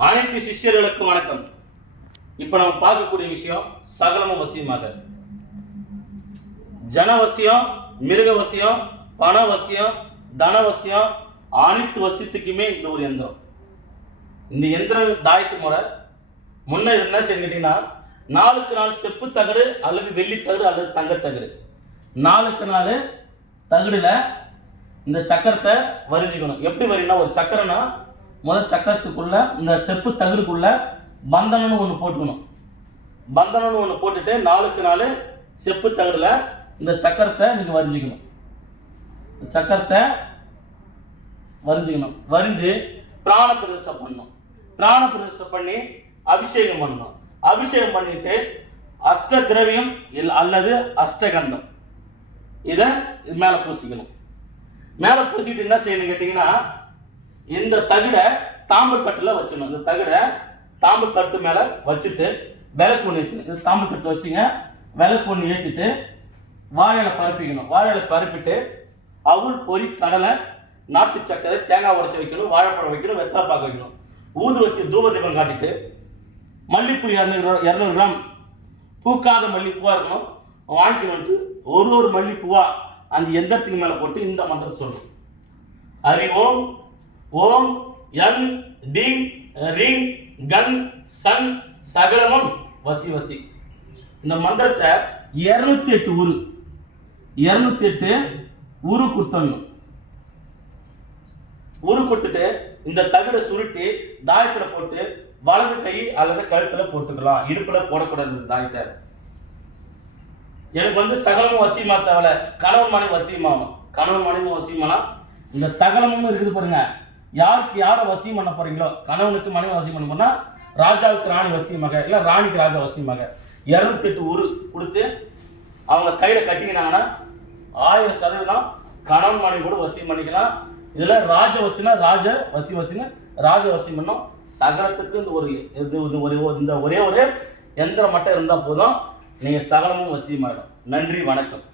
அனைத்து சிஷ்யர்களுக்கும் வணக்கம். இப்போ நம்ம பார்க்கக்கூடிய விஷயம் சகலமும் வசியமாக. ஜனவசியம் மிருகவசியம் பணவசியம் தனவசியம் அனைத்து வசியத்துக்குமே இந்த ஒரு எந்திரம். இந்த எந்திர தாயத்து முறை. முன்ன என்ன செஞ்சுக்கிட்டீங்கன்னா நாளுக்கு நாள் செப்பு தகடு அல்லது வெள்ளி தகடு அல்லது தங்கத்தகடு நாளுக்கு நாள் தகடுல இந்த சக்கரத்தை வரிஞ்சிக்கணும். எப்படி வரினா ஒரு சக்கரம்னா முதல் சக்கரத்துக்குள்ள இந்த செப்பு தகடுக்குள்ள பந்தனம்னு ஒன்று போட்டுக்கணும். பந்தனம்னு ஒன்று போட்டுட்டு நாளுக்கு நாள் செப்பு தகுடில் இந்த சக்கரத்தை நீங்கள் வரிஞ்சிக்கணும். இந்த சக்கரத்தை வரிஞ்சிக்கணும். வரிஞ்சு பிராண பிரதிஷ்டை பண்ணணும். பிராண பிரதிஷ்டை பண்ணி அபிஷேகம் பண்ணணும். அபிஷேகம் பண்ணிட்டு அஷ்ட திரவியம் இல் அல்லது அஷ்டகந்தம். இதை இது மேலே பூசிக்கணும். மேலே பூசிக்கிட்டு என்ன செய்யணும் கேட்டிங்கன்னா இந்த தகடை தாம்பல் தட்டில் வச்சிடணும். இந்த தகடை தாம்பல் தட்டு மேலே வச்சுட்டு விளக்கு ஒன்று ஏற்றணும் இது தாம்பல் தட்டு வச்சுங்க விளக்கு ஒன்று ஏற்றிட்டு வாழையில பரப்பிக்கணும். வாழையில பரப்பிட்டு அவுள் பொறி கடலை நாட்டு சக்கரை தேங்காய் உடச்சி வைக்கணும். வாழைப்பழம் வைக்கணும். வெத்தலை பாக்கு வைக்கணும். ஊதுவத்தி தூப தீபம் காட்டிட்டு மல்லிப்பூ இரநூறு இரநூறு கிராம். பூக்காத மல்லிப்பூவாக இருக்கணும். வாங்கிக்கணும்ட்டு ஒரு ஒரு மல்லிப்பூவாக அந்த எந்திரத்துக்கு மேலே போட்டு இந்த மந்திரம் சொல்லணும். அறிவோம் ஓம் யங் டிங் ரிங் கங் சங் சகலமும் வசி வசி. இந்த மந்திரத்தை இரநூத்தி எட்டு உரு இரநூத்தி எட்டு உரு கொடுத்தணும் உரு கொடுத்துட்டு இந்த தகடை சுருட்டி தாயத்தில் போட்டு வலது கை அல்லது கழுத்தில் போட்டுக்கலாம். இடுப்பில் போடக்கூடாது தாயத்தை. எனக்கு வந்து சகலமும் வசியமா தேவை கணவன் மனைவி வசியமாகும் கணவன் மனைவி வசியமானா? இந்த சகலமும் இருக்குது பாருங்க. யாருக்கு யாரை வசியம் பண்ண போறீங்களோ கணவனுக்கு மனைவி வசியம் பண்ண போனா ராஜாவுக்கு ராணி வசியமாக இல்லை ராணிக்கு ராஜா வசியமாக இரநூத்தி எட்டு உரு கொடுத்து அவங்க கையில கட்டிக்கினாங்கன்னா ஆயிரம் சதவீதம் கணவன் மனைவி கூட வசியம் பண்ணிக்கலாம். இதுல ராஜ வசினா ராஜ வசி வசின்னு ராஜ வசியம் பண்ணோம். சகலத்துக்கு இந்த ஒரு இது இது ஒரே இந்த ஒரே ஒரு எந்திரம் மட்டும் இருந்தால் போதும். நீங்கள் சகலமும் வசியமாகிடும் நன்றி வணக்கம்.